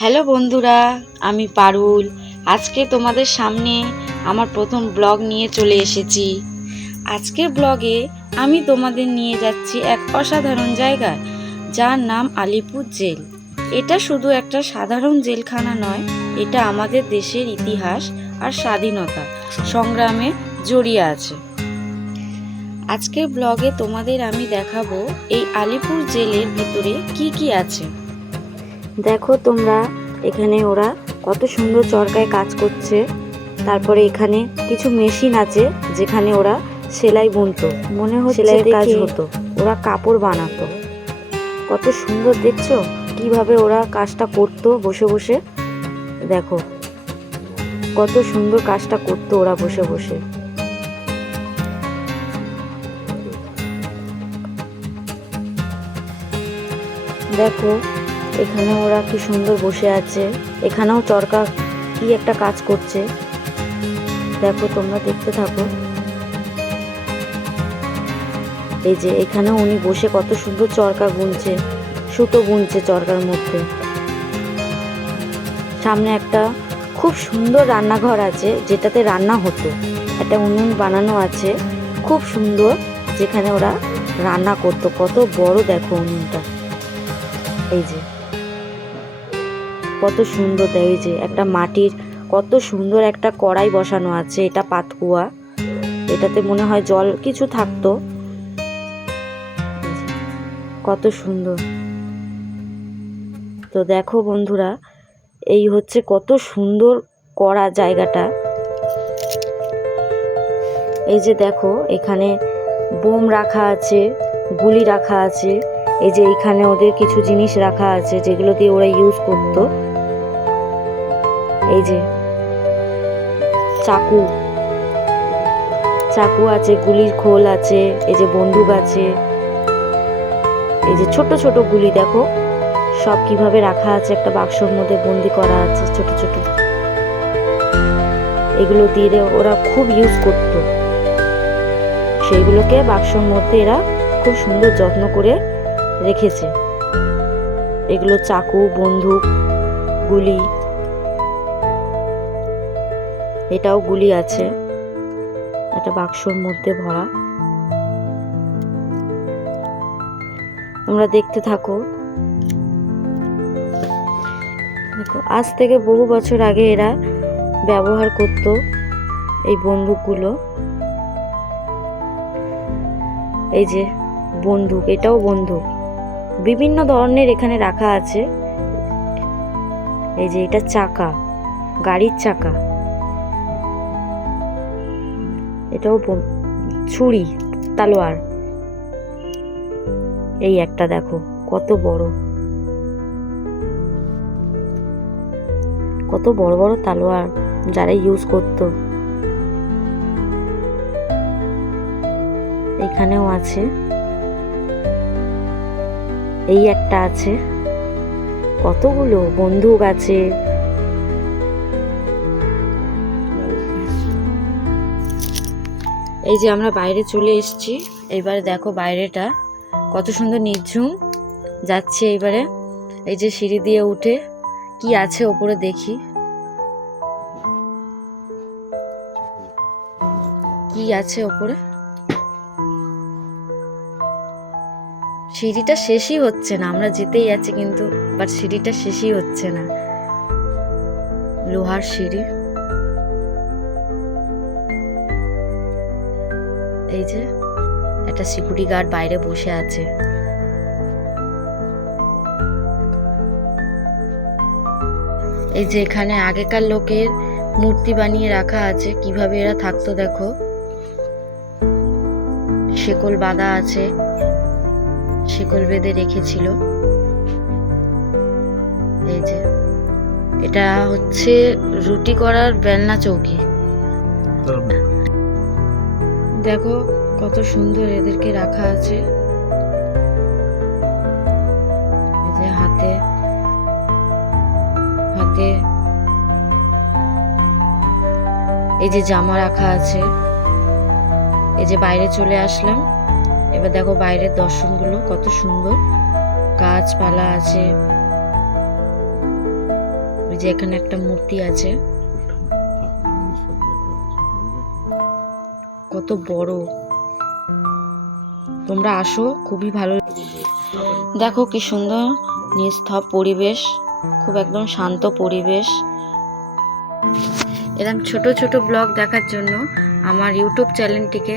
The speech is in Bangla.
হ্যালো বন্ধুরা, আমি পারুল। আজকে তোমাদের সামনে আমার প্রথম ব্লগ নিয়ে চলে এসেছি। আজকের ব্লগে আমি তোমাদের নিয়ে যাচ্ছি এক অসাধারণ জায়গায় যার নাম আলিপুর জেল। এটা শুধু একটা সাধারণ জেলখানা নয়, এটা আমাদের দেশের ইতিহাস আর স্বাধীনতা সংগ্রামে জড়িয়ে আছে। আজকের ব্লগে তোমাদের আমি দেখাবো এই আলিপুর জেলের ভিতরে কি কি আছে। দেখো তোমরা এখানে ওরা কত সুন্দর চরকায় কাজ করছে। তারপরে এখানে কিছু মেশিন আছে যেখানে ওরা সেলাই বুনতো। মনে হচ্ছে সেলাইয়ের কাজ হতো। ওরা কাপড় বানাতো। কত সুন্দর দেখছ? কীভাবে ওরা কাজটা করতো বসে বসে? দেখো কত সুন্দর কাজটা করতো ওরা বসে বসে। দেখো এখানে ওরা কি সুন্দর বসে আছে। এখানেও চরকা কি একটা কাজ করছে। দেখো, তোমরা দেখতে থাকো। এই যে, এখানে উনি বসে কত সুন্দর চরকা গুনছে, সুতো গুনছে চরকার মধ্যে। সামনে একটা খুব সুন্দর রান্নাঘর আছে, যেটাতে রান্না হতো। একটা উনুন বানানো আছে, খুব সুন্দর, যেখানে ওরা রান্না করতো। কত বড় দেখো উনুনটা। এই যে। কত সুন্দর দেয় যে একটা মাটির কত সুন্দর একটা কড়াই বসানো আছে, এটা পাতকুয়া। এটাতে মনে হয় জল কিছু থাকতো। কত সুন্দর। তো দেখো বন্ধুরা, এই হচ্ছে কত সুন্দর করা জায়গাটা। এই যে দেখো, এখানে বোম রাখা আছে, গুলি রাখা আছে। এই যে এইখানে ওদের কিছু জিনিস রাখা আছে, যেগুলো দিয়ে ওরা ইউজ করতো। এই যে, চাকু। চাকু আছে, গুলির খোল আছে, এই যে বন্দুক আছে। এই যে ছোট ছোট গুলি, দেখো। সব কীভাবে রাখা আছে, একটা বাক্সর মধ্যে বন্দি করা আছে, ছোট ছোট। এগুলো দিয়ে ওরা খুব ইউজ করত। সেইগুলোকে বাক্সর মধ্যে এরা খুব সুন্দর যত্ন করে রেখেছে। এগুলো চাকু, বন্দুক, গুলি এটাও গুলি আছে। একটা বাক্সর মধ্যে ভরা। তোমরা দেখতে থাকো। দেখো, আজ থেকে বহু বছর আগে এরা ব্যবহার করত এই বন্দুকগুলো। এই যে বন্দুক, এটাও বন্দুক। বিভিন্ন ধরনের এখানে রাখা আছে। এই যে এটা চাকা, গাড়ির চাকা। এটাও ছুরি, তালোয়ার। এই একটা দেখো, কত বড়। কত বড় বড় তালোয়ার যারা ইউজ করতো। এখানেও আছে। এই একটা আছে। কতগুলো বন্দুক আছে। এই যে আমরা বাইরে চলে এসেছি। এবারে দেখো বাইরেটা কত সুন্দর নির্ঝুম যাচ্ছে এইবারে এই যে সিঁড়ি দিয়ে উঠে কি আছে ওপরে দেখি। কি আছে ওপরে? সিঁড়িটা শেষই হচ্ছে না, আমরা যেতেই আছি কিন্তু বাট সিঁড়িটা শেষই হচ্ছে না। লোহার সিঁড়ি। এই যে, একটা সিকিউরিটি গার্ড বাইরে বসে আছে। এই যে এখানে আগেকার লোকের মূর্তি বানিয়ে রাখা আছে, কীভাবে এরা থাকতো দেখো। শেকল বাঁধা আছে, শেকল বেঁধে রেখেছিল। এই যে, এটা হচ্ছে রুটি করার বেলনা চৌকি। দেখো কত সুন্দর এদেরকে রাখা আছে। এই যে হাতে হাতে এই যে জামা রাখা আছে। এই যে বাইরে চলে আসলাম। এবার দেখো বাইরের দর্শনগুলো কত সুন্দর। গাছপালা আছে। যে এখানে একটা মূর্তি আছে। কত বড়। তোমরা আসো, খুবই ভালো দেখো কি সুন্দর নিস্তব পরিবেশ, খুব একদম শান্ত পরিবেশ। এরকম ছোট ছোট ব্লগ দেখার জন্য আমার ইউটিউব চ্যানেলটিকে